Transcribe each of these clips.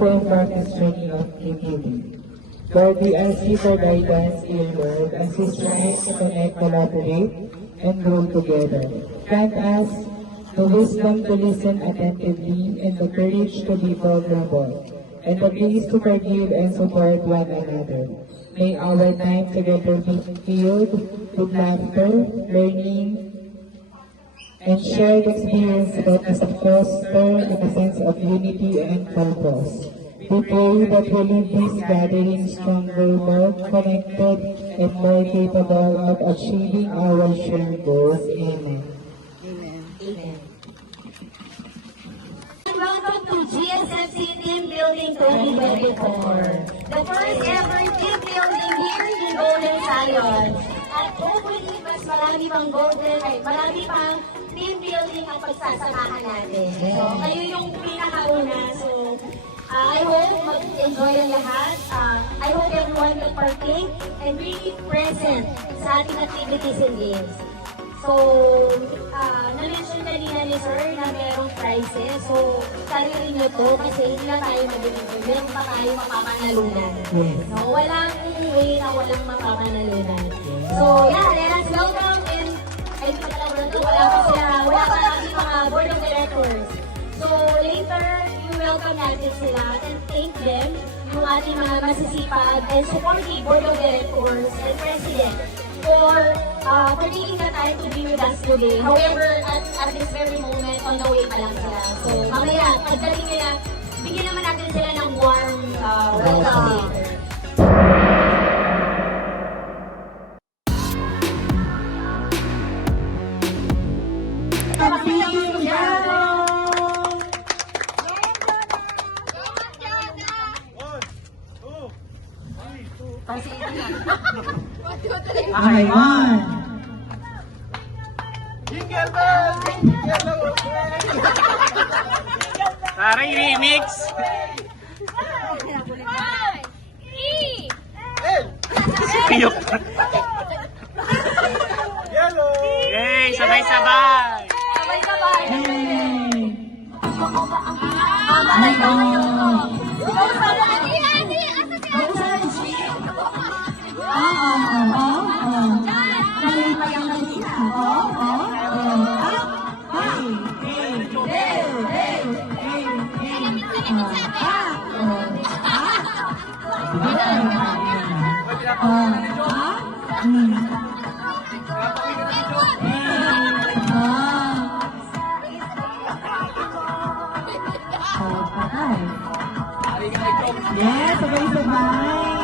to embark this journey of team. Lord, we ask you for guidance, dear Lord, as we strive to connect, collaborate, and grow together. Grant us the wisdom to listen attentively and the courage to be vulnerable, and the grace to forgive and support one another. May our time together be filled with laughter, learning, and shared experiences that foster a sense of unity and purpose. We pray that we leave this gathering stronger, more connected, and more capable of achieving our shared goals. Amen. Amen. Welcome to GSFC Team Building 2024, the first ever team building here in Golden Zion. At hopefully, mas marami pang team building ang pagsasamahan natin. So, kayo yung pinakauna. So, I hope mag-enjoy ang lahat. I hope everyone will partake and really present sa ating activities and games. So, na-mention kanina ni Sir na merong prizes. So, sarili nyo to kasi hindi na tayo mag-enjoy. Meron pa tayo mapapanalunan. No, walang way na walang mapapanalunan. So, yeah, let us welcome and wala pa natin mga board of directors. So, later, welcome natin sila and thank them, yung ating mga masisipag and supportive board of directors and president for taking the time to be with us today. However, at this very moment, on the way pa lang sila. So, mamaya, pagdating nila, bigyan naman natin sila ng warm welcome later. Okay, one. Jingle bell! Parang remix! Siyok! Yellow! Yay! Sabay-sabay! Sabay-sabay! Ay, oh. Yes, sabay-sabay.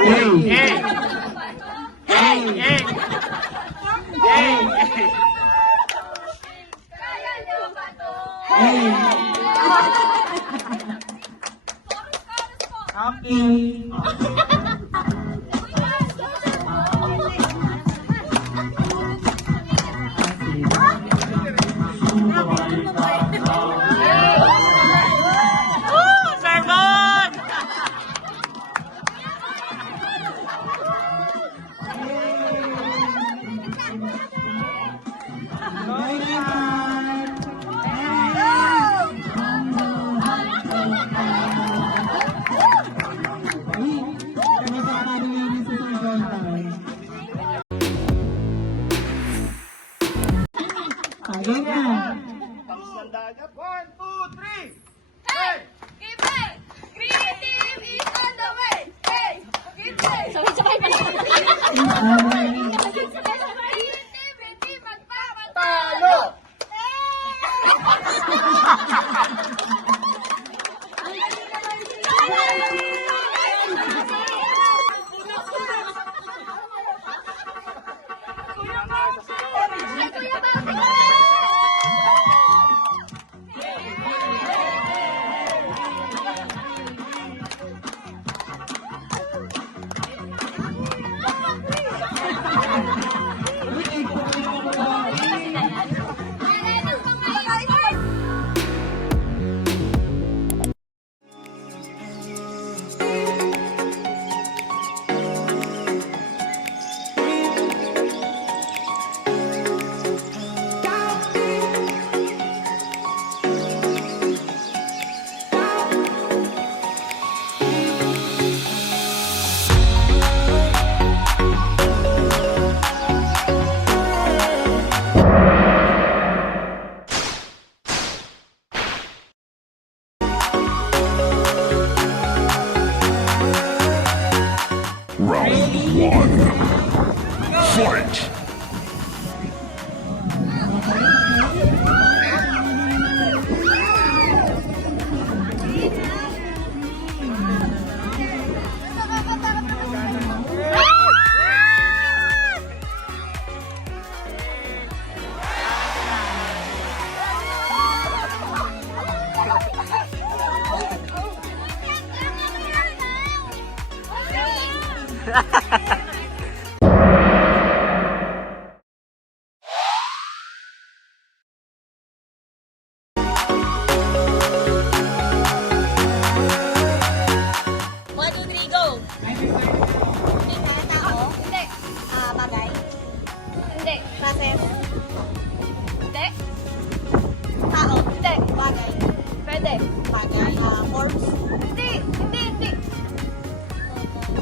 Hey! Hey! Hey! Hey! Kaya nyo ba to? Happy. Ganyan. 1, 2, 3! Hey! Give it! Green team is on the way! Hey! Give it! Sabay-sabay pa lang. Green team magpapatalo! One, two, three, go! Hindi, tao? Hindi. Bagay? Hindi. Process? Hindi. Tao? Hindi. Bagay? Pwede. Bagay? Forms? Hindi. Hindi.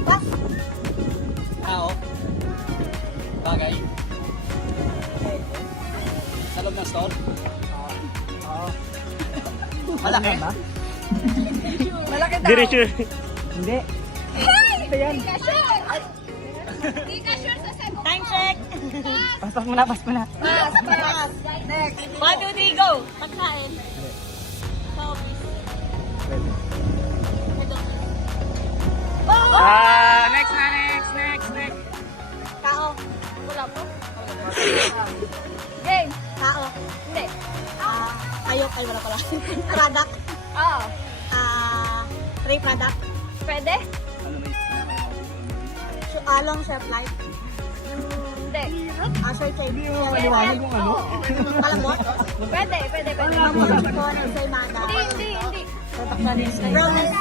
Bas? Tao. Bagay. Sa loob ng store. Malaki. Malaki tao. Dire sure. Hindi. Hindi ka sure. Hindi ka sure sa sagot. Time check. Paspas mo na, paspas mo na. Pass. Next. One, two, three, go. Pagkain. Showbiz. Oh! Next na, next. Tao. Wala po. Game. Tao. Hindi. Ayok. Ay, wala pala. Product. Oo. Free product. Pwede? Long shelf life. Hindi. Short chain. Maliwanag yung ano? Malambot? Pwede. Pampulikon, ensaymada. Hindi. Brownies.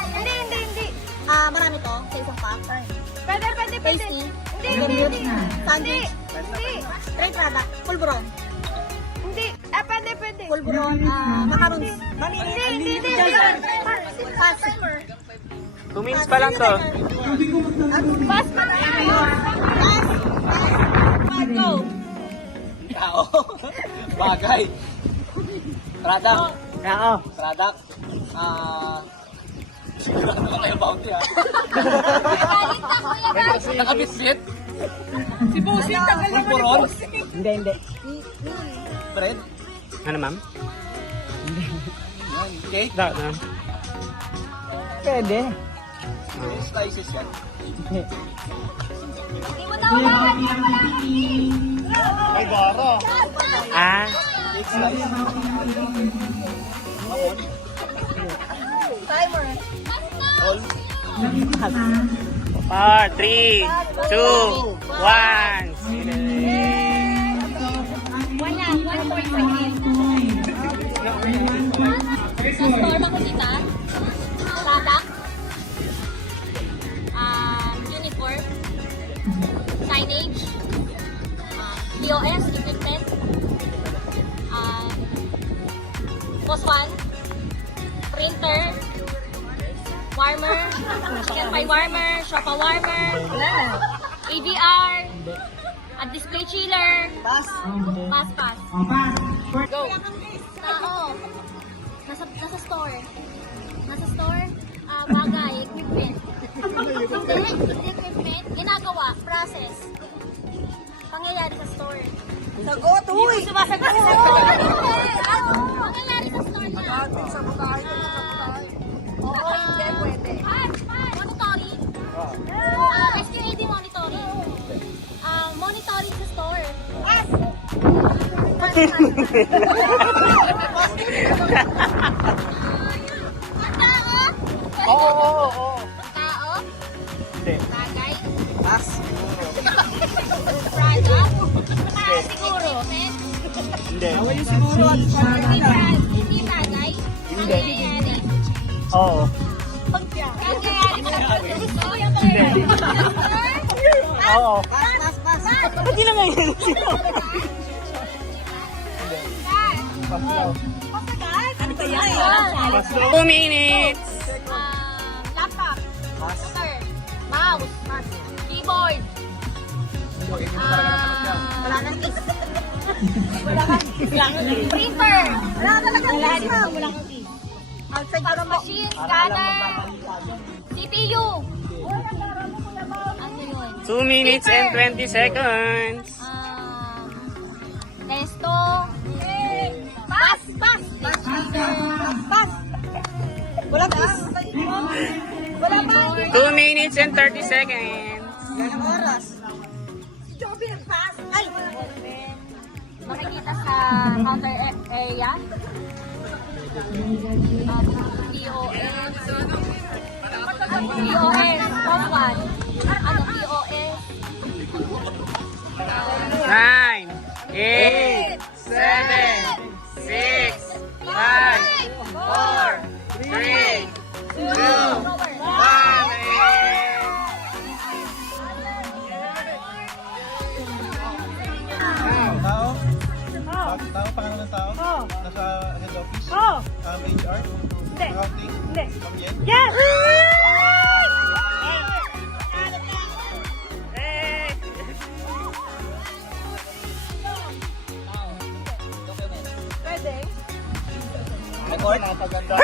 Hindi. Marami to sa isang pack. Pwede. Tasty. Hindi. Sandwich. Hindi. Free product. Pulburon. Hindi. Pwede. Pulburon. Macarons. Hindi. Pass. 2 minutes pa lang to. Pass pa na. Pass. Go. Tao. Bagay. Product. Oo. Product. Sigurado ka kayo bounty ha. Galit na, kuya, guys. Nakabitbit. Si Bossing, tagal naman ni Pulburon. Bossing. Hindi. Bread. Ano ma'am? Cake. Na. Pwede. Slices yan. Hindi mo tawagan. Ay, garo. Cake slice. Mamon. Timer. Roll. 4, 3, 2, 1. Wala, 1 point sa game. Sa store ba ko sita? Product? Uniform? Signage? POS? Equipment? POS 1? Printer? Warmer? Canpay warmer? Shopa warmer? AVR? A display chiller? Pass. Go. Tao. Nasa store. Bagay, equipment. Hindi equipment. Ginagawa, process. Pangyayari sa store. Sagot, uy! Sumasagot sa store. Pangyayari sa store niya. Oo, hindi pwede. Monitoring. SQAD monitoring. Monitoring sa store. Yes! Oo. Tao? Hindi. Bagay? Pass. Product? Siguro. Hindi. Hindi bagay? Hindi. Pangyayari? Oo. Pangyayari mo na gusto yung Hindi. Oo. Pass. Hindi na ngayon. Ano ba yan? 2 minutes. Laptop. Computer. Mouse. Keyboard. Printer. Wala kang keys. Outside machine, scanner. CPU. Ano yun? 2 minutes and 20 seconds. Testo. Pass. Wala pass. Wala pa. 2 minutes and 30 seconds. Yan ang oras. Si Joby nag-pass. Ay! Makikita sa counter area. POS. POS. Top 1. Ano, POS? 9, 8, 7, 6, 5, 4, 3, 2, 1. Tao? Tao? Pangalan ng tao? Nasa head office? HR? Accounting? Pamilya? Yes! Record? Napaganda.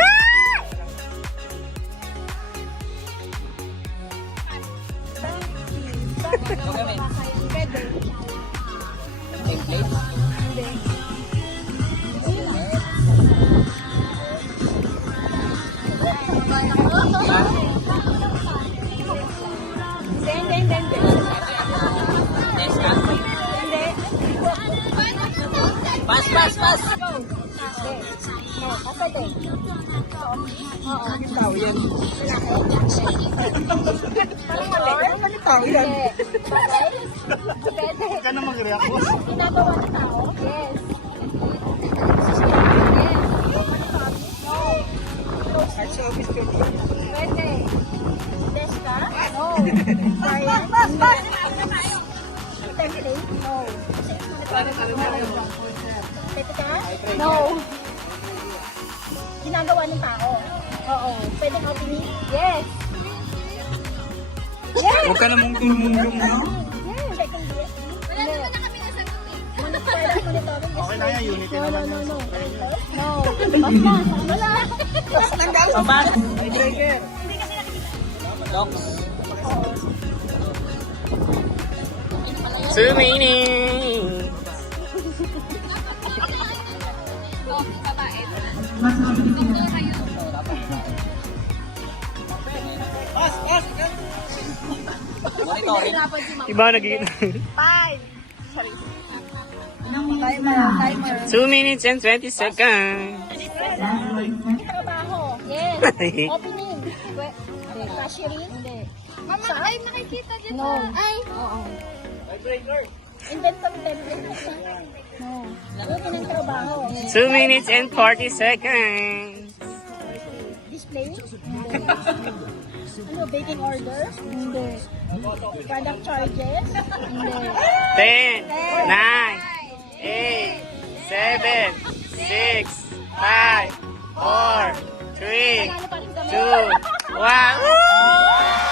Huwag ka na mag-react mo. Ginagawa ng tao? Yes. Pwede. Desk ka? No. Client? Template? No. Secretary? No. Ginagawa ng tao? Oo. Pwedeng opening? Yes. Yes! Huwag ka namang tumulong na. Yes. Second yes. Wala naman na kami nasagot eh. Monitoring. Okay na yan, unit No, naman. no, no. No. Basta. Wala. Papas! Breaker! Lock. 2 minutes. Pas! Pas! Monitoring. Iba naging... 2 minutes and 20 seconds. Trabaho. Yes. Opening. Cashiering? Hindi. Mama, ay nakikita dyan. No. Ay. Oo. Breaker! Inventory template. No. Yun ang trabaho. 2 minutes and 40 seconds. Display? Hindi. Ano, baking order? Hindi. Product charges? Hindi. 10, 9, 8, 7, 6, 5, 4, 3, 2, 1.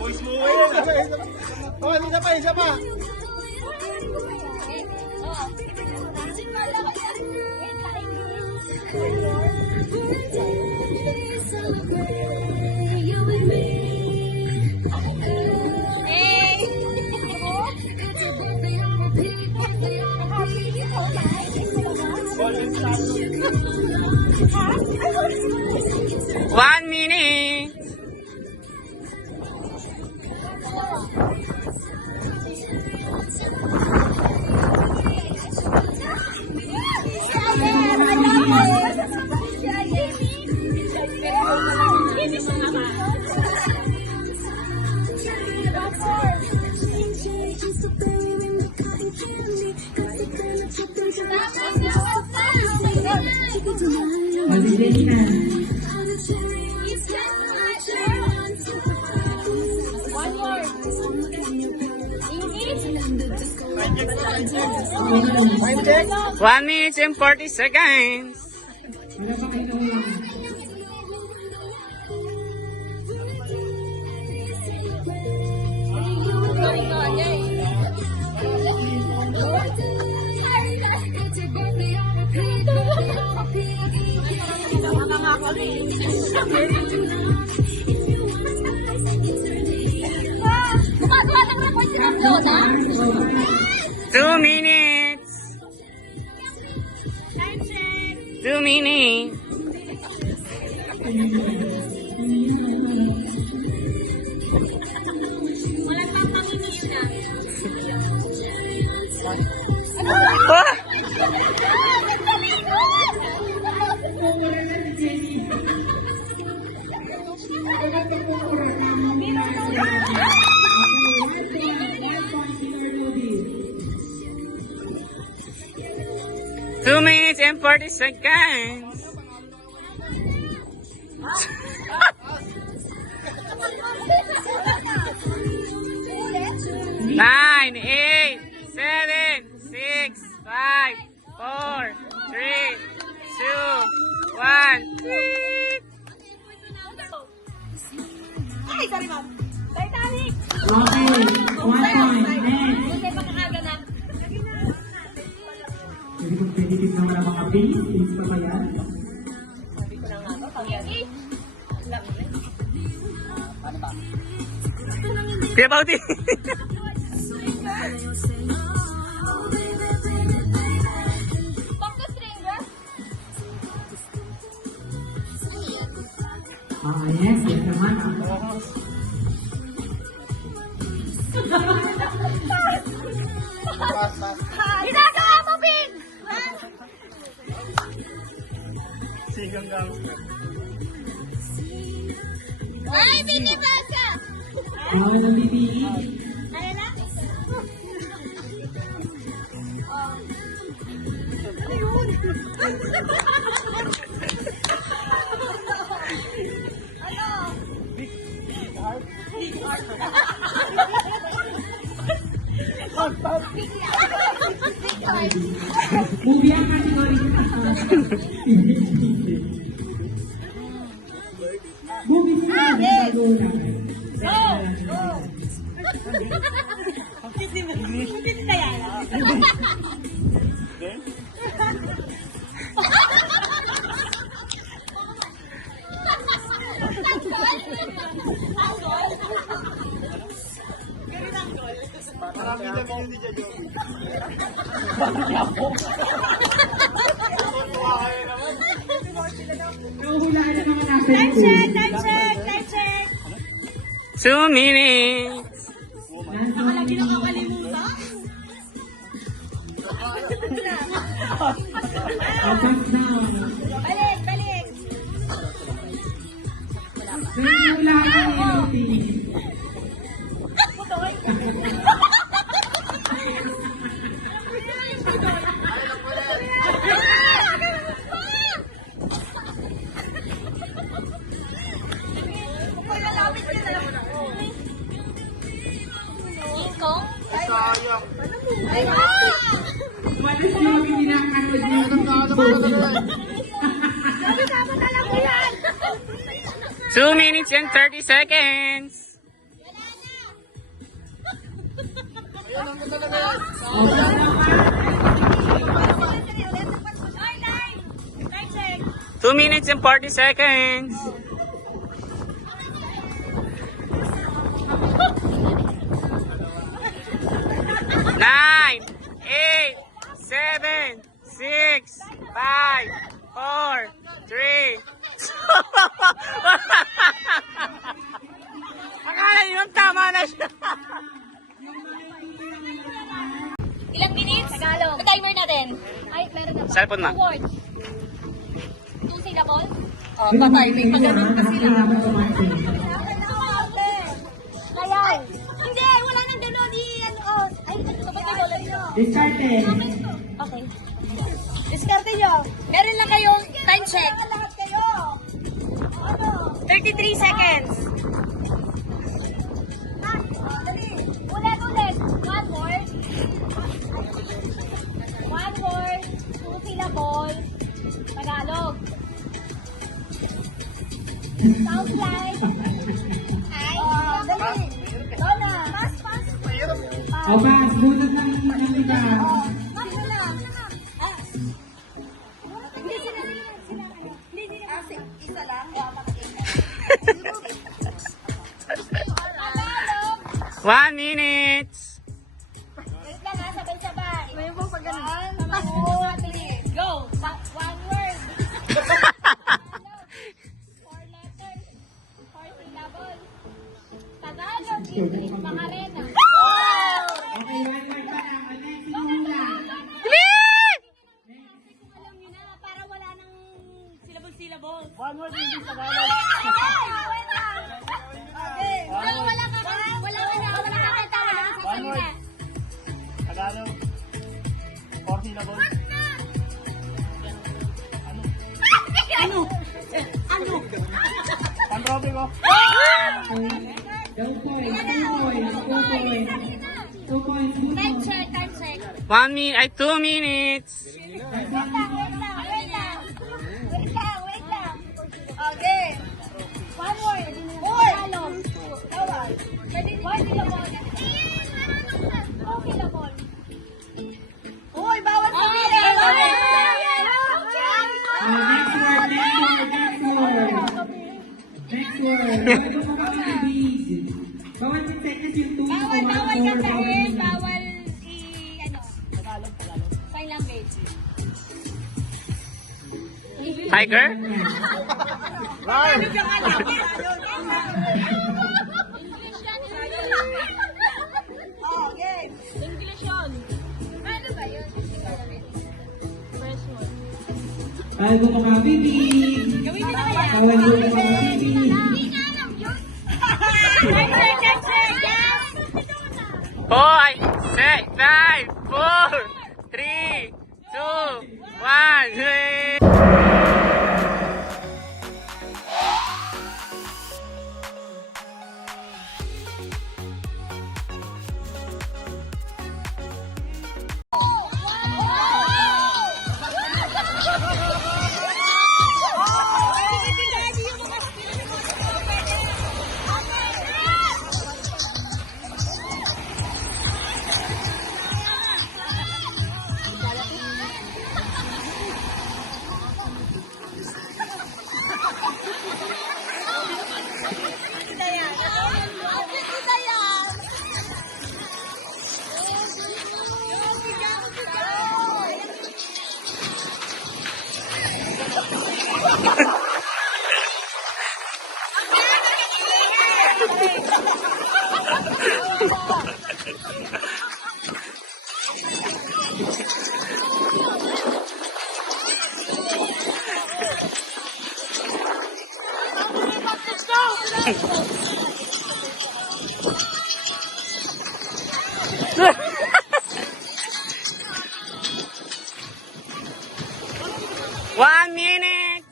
Voice mo Oh, hindi na pa, isa pa. One minute. One more. 1 minute and 40 seconds. Gumagawa ng report si Ma'am Lola. 2 minutes. 2 minutes. Ah! Two minutes and 40 seconds. Nine, 8, 7, 6, 5, 4, 3, 2, 1. Ay, sorry ma'am. Titanic! Okay, 1 point. Next. Hindi pa kakaga na. Pwede kong tinitig naman ang mga base. Base pa ba yan? Kuya Bauti. Bangka stranger? Yes, yes naman. Ginagawa mo, Pin! Sigang gangster. Ay, Pinny Bangka! Okay, nabibili. Ano na? Movie ang category. Movie sila. Bago na. Marami na mo ni Jojo. Nahuhulaan na naman natin. Time check! 2 minutes. Nakalagi na kakalimutan? Abang down. Balik! Nahuhulaan na natin. Kong? Sayang. Ay, Walis yung pinakanood niyo. Sabi-sama na lang ko yan! 2 minutes and 30 seconds. Ay, nine! Time check! 2 minutes and 40 seconds. Nine, 8, 7, 6, 5, 4, 3. Akala nyo tama na siya. Ilang minutes? Tagalog. Timer natin. Ay, meron na ba? Cellphone na. 2 words. 2 syllable? Pa-timing. Pag ganun kasi lang. Ayaw. Hindi, wala nang ganun. Ay, sabay kayo ulit. Discarded. Okay. Diskarte nyo. Meron lang kayong time check. 33 seconds. Ulit. One word. 2 syllable. Tagalog. Sounds like. Ay. Dali. Donna. Pass. O ba, bunot ng naliga. Sino na? Hindi sila. Hindi. Isa lang. 1 minute. Wait lang ha, sabay-sabay. May mo pag ganun. 1, 2, 3, go! One word. 4 letters. 4 syllables. Tagalog, English, Macarena. Okay, one word pa lang. Ano yung sinula? Alam niyo na, para wala nang syllable-syllable. One word English Tagalog. Wait lang. Okay. Wala ka na. Wala ka na. One word. Tagalog. 4 syllables. Ano? Pantropiko. Two points, 2 points. Time check, time check. 1 minute, ay 2 minutes. Wait lang. Okay. One word. Tagalog. Bawal. One syllable. Two syllable. Uy, bawal sabihin. Next word. Bago mo kami bibig. Bawal yung seconds yung 2 Bawal kantahin. Bawal sign language. Tiger? English yan. Okay. English yun. Ano ba yun? First one. Bago mo kami bibig. Gawin mo na kaya. Bawal mo kami bibig. Hindi ka alam yun. Time check, time check. Yes. 5, 4, 3, 2, 1. One minute.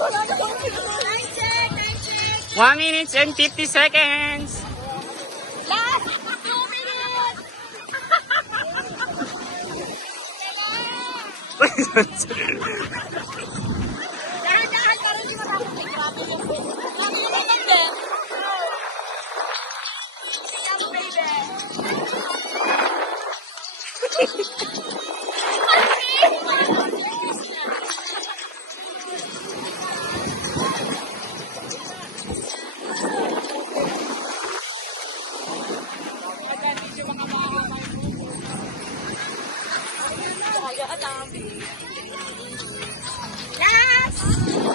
Time check, time check. 1 minute and 50 seconds. Last 2 minutes. Dahan-dahan ka rin, di matapos ay grabe yung grabe yung maganda. Tingnan mo, baby.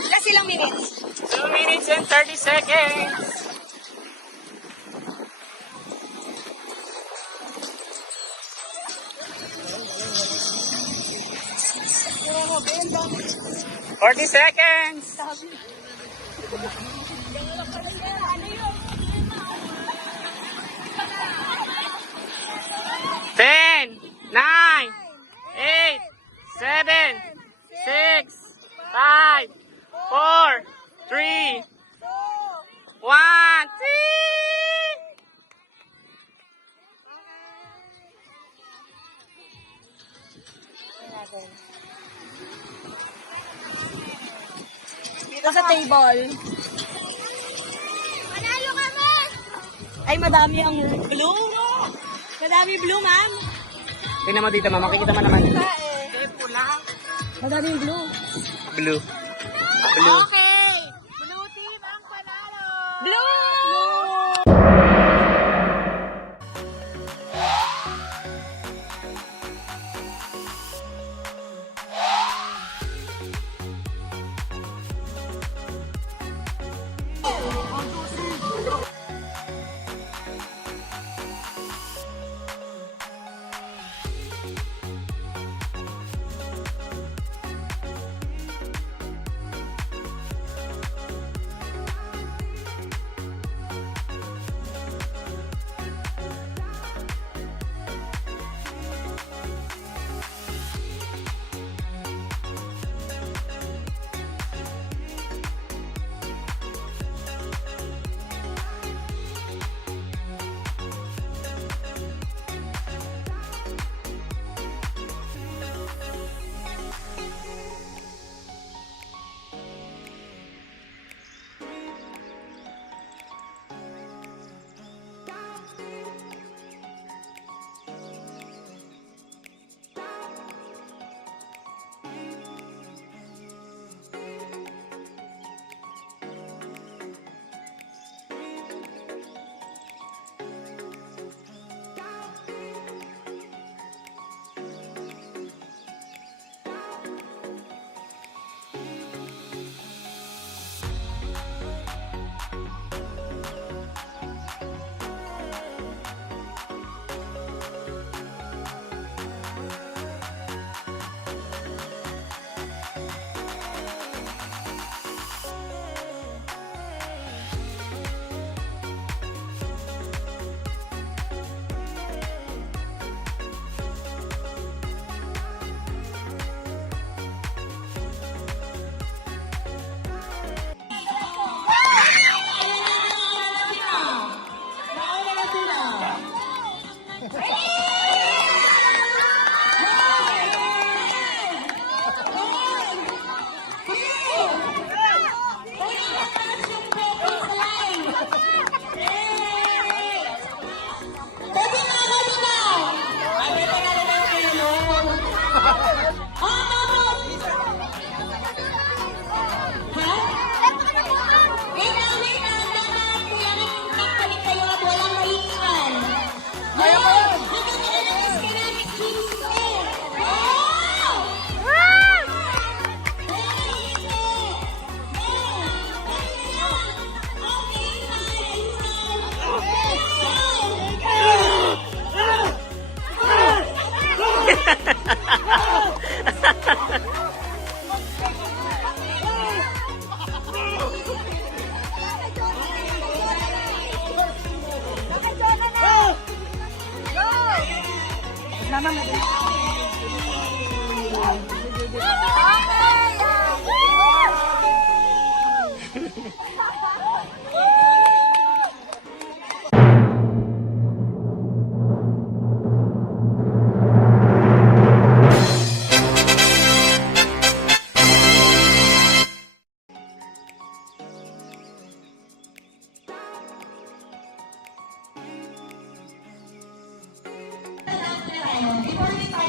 Last ilang minutes? 2 minutes and 30 seconds. Forty seconds. 10, 9, 8, 7, 6, 5, 4, 3, 1, Dito sa table. Manalo kami! Ay, madami ang blue. Madami blue, ma'am. Tingnan mo dito, ma'am. Makikita mo naman. Madami yung blue. Blue. Blue. Okay. Blue team ang panalo. Blue! Before we start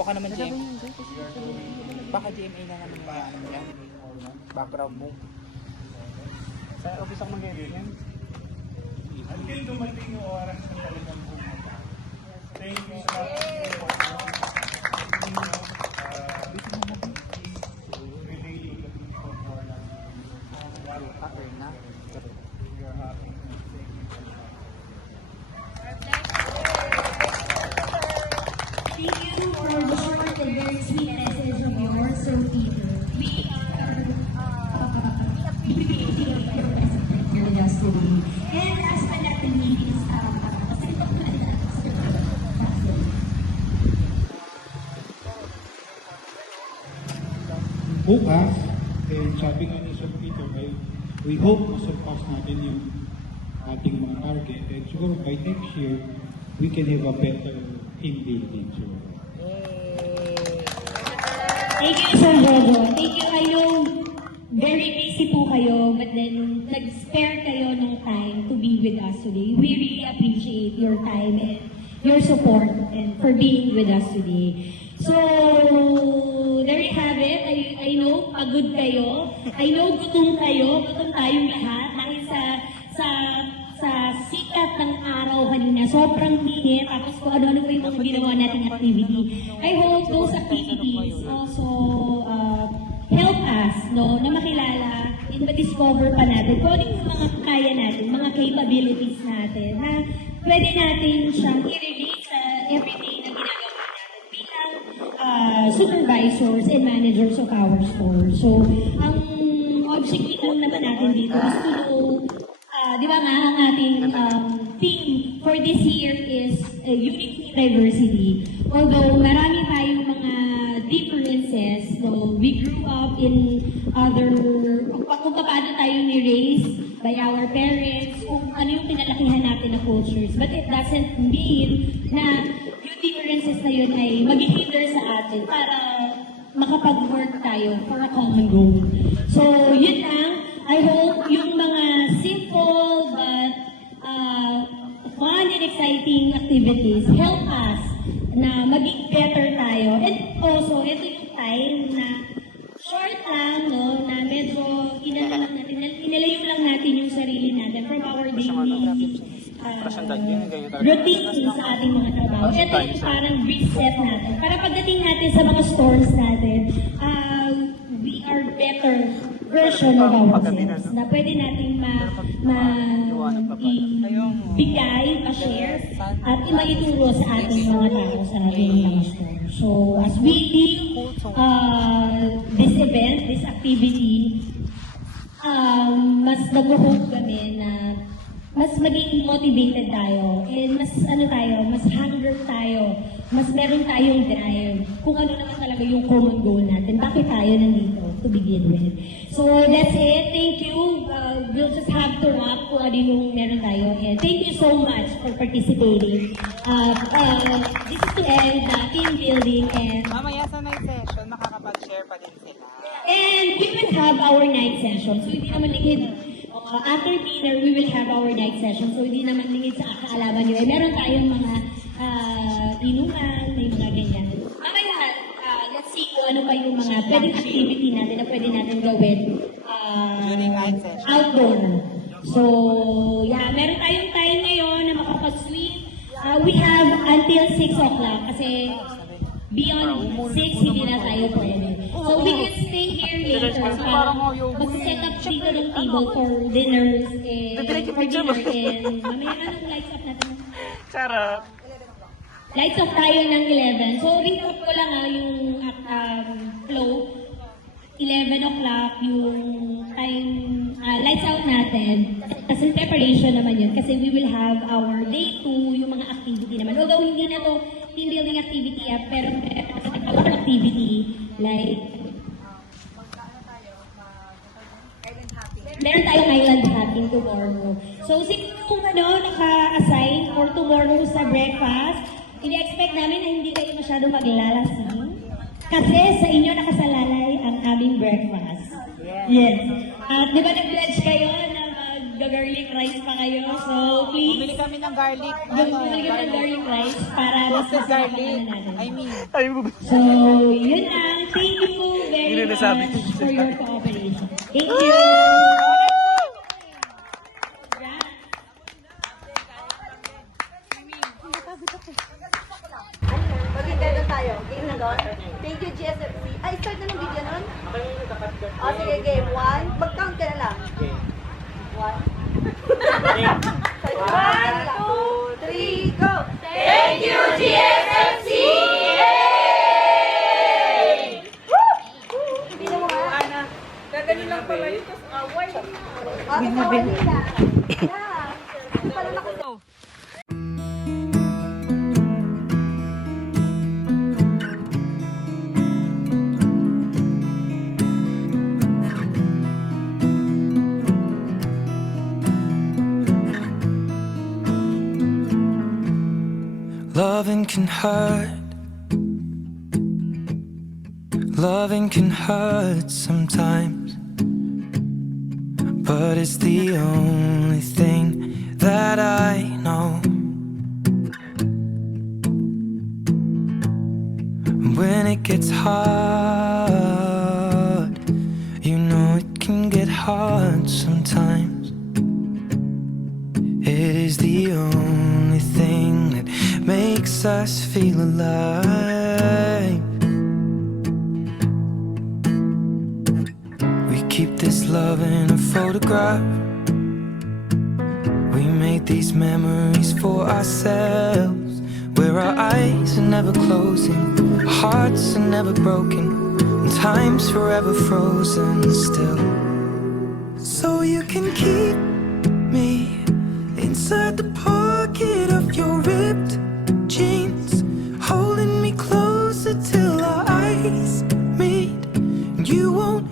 Baka naman GMA. Baka GMA na naman yung ano niya. Background mo. Sa office ako mag-edit yan. Until dumating yung oras na talagang pumunta. Thank you sa Thank you for the short and very sweet message of yours, so Peter. We are here with us today. And as for that, the meeting is bukas, sabi nga ni Sir Peter, we hope masurpass natin yung ating mga target. And siguro by next year, we can have a better team building. Siguro. Thank you, Sir Jojo. Thank you. I know very busy po kayo, but then nag-spare kayo ng time to be with us today. We really appreciate your time and your support and for being with us today. So, there you have it. I know pagod kayo. I know gutom kayo. Gutom tayong lahat. Dahil sa sikat ng araw kanina, sobrang init. Tapos kung ano-ano po yung mga ginawa nating activity. I hope those activities also help us, no, na makilala and ma-discover pa natin kung ano yung mga kaya natin, mga capabilities natin, na pwede natin siyang i-relate sa everyday na ginagawa natin bilang supervisors and managers of our store. So, ang objective lang naman natin dito is to know, di ba nga, ang ating theme for this year is unity diversity. Although marami tayong mga differences, so we grew up in other, kung paano tayo ni-raised by our parents, kung ano yung pinalakihan natin na cultures. But it doesn't mean na yung differences na yun ay mag-hinder sa atin para makapag-work tayo for a common goal. So, yun lang. I hope yung mga simple but fun and exciting activities help us na maging better tayo. And also, ito yung time na short lang, no, na medyo inalayo lang natin yung sarili natin from our daily routine sa ating mga trabaho. Ito yung parang reset natin. Para pagdating natin sa mga stores natin, we are better version of ourselves na pwede nating ibigay, pa-share, at imaituro sa ating mga tao sa ating mga store. So, as we leave this event, this activity, mas nag-hope kami na mas maging motivated tayo and mas mas hunger tayo, mas meron tayong drive kung ano naman talaga yung common goal natin. Bakit tayo nandito to begin with? So that's it. Thank you. We'll just have to wrap kung ano yung meron tayo. And thank you so much for participating. This is to end the team building and Mamaya sa night session, makakapag-share pa din sila. and we will have our night session. So hindi naman lingid. After dinner, we will have our night session. So hindi naman lingid sa kaalaman nyo. Meron tayong mga inuman, may mga ganyan. Mamaya, let's see kung ano pa yung mga pwedeng activity natin na pwede natin gawin During night session. outdoor. So, yeah, meron tayong time ngayon na makapag-swim. We have until 6 o'clock kasi beyond 6, hindi na tayo pwede. So, we can stay here later para mag-set up dito ng table for dinners and for dinner and mamaya anong lights up natin? Charot. Lights off tayo ng 11. So, recap ko lang yung flow. 11 o'clock yung time, lights out natin. Kasi preparation naman yun. Kasi we will have our day 2, yung mga activity naman. Although hindi na to team building activity, pero our activity, like, meron tayong island hopping tomorrow. So, siguro kung naka-assign for tomorrow sa breakfast, ini-expect namin na hindi kayo masyadong maglalasing. Kasi sa inyo nakasalalay ang aming breakfast. Yes. At di ba nag-pledge kayo na mag-garlic rice pa kayo. So, please, Bumili kami ng garlic. bumili ka ng garlic rice para Roasted garlic. natin. I mean, So, yun lang. Thank you very much for your cooperation. Thank you. Magkikita tayo. Game na doon. Thank you, GSFC. Ay, start na ng video nun? O, sige, game. 1. Mag-count ka na lang. 1. 1, 2, 3, go! Thank you, GSFC! Hindi mo nga. Ana, gaganin lang pala yun. Tapos away. Tapos away nila. Yeah. Pala nakita. Loving can hurt. Loving can hurt sometimes, but it's the only thing that I know. When it gets hard, you know it can get hard sometimes. It is the only thing that makes us feel alive. We keep this love in a photograph. We made these memories for ourselves, where our eyes are never closing, our hearts are never broken, and time's forever frozen still. So you can keep me inside the pocket of your ripped jeans, holding me closer till our eyes meet. You won't